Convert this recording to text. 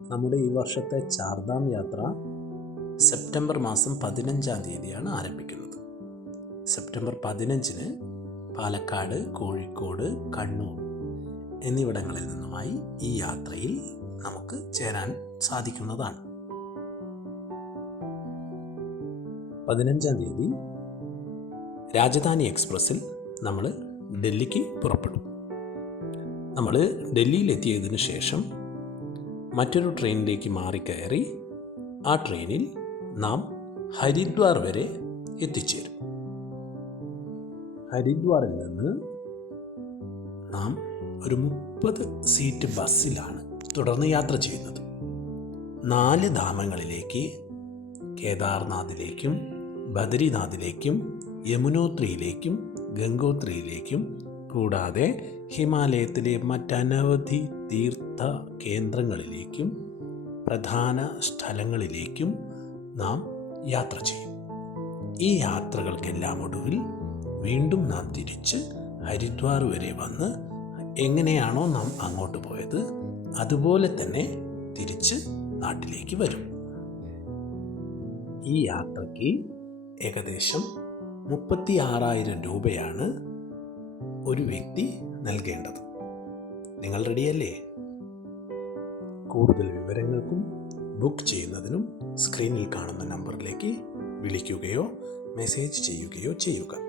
നമ്മുടെ ഈ വർഷത്തെ ചാർധാം യാത്ര സെപ്റ്റംബർ മാസം പതിനഞ്ചാം തീയതിയാണ് ആരംഭിക്കുന്നത്. സെപ്റ്റംബർ പതിനഞ്ചിന് പാലക്കാട് കോഴിക്കോട് കണ്ണൂർ എന്നിവിടങ്ങളിൽ നിന്നുമായി ഈ യാത്രയിൽ നമുക്ക് ചേരാൻ സാധിക്കുന്നതാണ്. പതിനഞ്ചാം തീയതി രാജധാനി എക്സ്പ്രസ്സിൽ നമ്മൾ ഡൽഹിക്ക് പുറപ്പെടും. നമ്മൾ ഡൽഹിയിൽ ഡൽഹിയിലെത്തിയതിനു ശേഷം മറ്റൊരു ട്രെയിനിലേക്ക് മാറിക്കയറി ആ ട്രെയിനിൽ നാം ഹരിദ്വാർ വരെ എത്തിച്ചേരും. ഹരിദ്വാറിൽ നിന്ന് നാം ഒരു മുപ്പത് സീറ്റ് ബസ്സിലാണ് തുടർന്ന് യാത്ര ചെയ്യുന്നത്. നാല് ധാമങ്ങളിലേക്ക് കേദാർനാഥിലേക്കും ബദരിനാഥിലേക്കും യമുനോത്രിയിലേക്കും ഗംഗോത്രിയിലേക്കും കൂടാതെ ഹിമാലയത്തിലെ മറ്റനവധി തീർത്ഥ കേന്ദ്രങ്ങളിലേക്കും പ്രധാന സ്ഥലങ്ങളിലേക്കും നാം യാത്ര ചെയ്യും. ഈ യാത്രകൾക്കെല്ലാം ഒടുവിൽ വീണ്ടും നാം തിരിച്ച് ഹരിദ്വാർ വരെ വന്ന് എങ്ങനെയാണോ നാം അങ്ങോട്ട് പോയത് അതുപോലെ തന്നെ തിരിച്ച് നാട്ടിലേക്ക് വരും. ഈ യാത്രയ്ക്ക് ഏകദേശം മുപ്പത്തി ആറായിരം രൂപയാണ് ഒരു വ്യക്തി നൽകേണ്ടത്. നിങ്ങൾ റെഡിയല്ലേ കൂടുതൽ വിവരങ്ങൾക്കും ബുക്ക് ചെയ്യുന്നതിനും സ്ക്രീനിൽ കാണുന്ന നമ്പറിലേക്ക് വിളിക്കുകയോ മെസ്സേജ് ചെയ്യുകയോ ചെയ്യുക.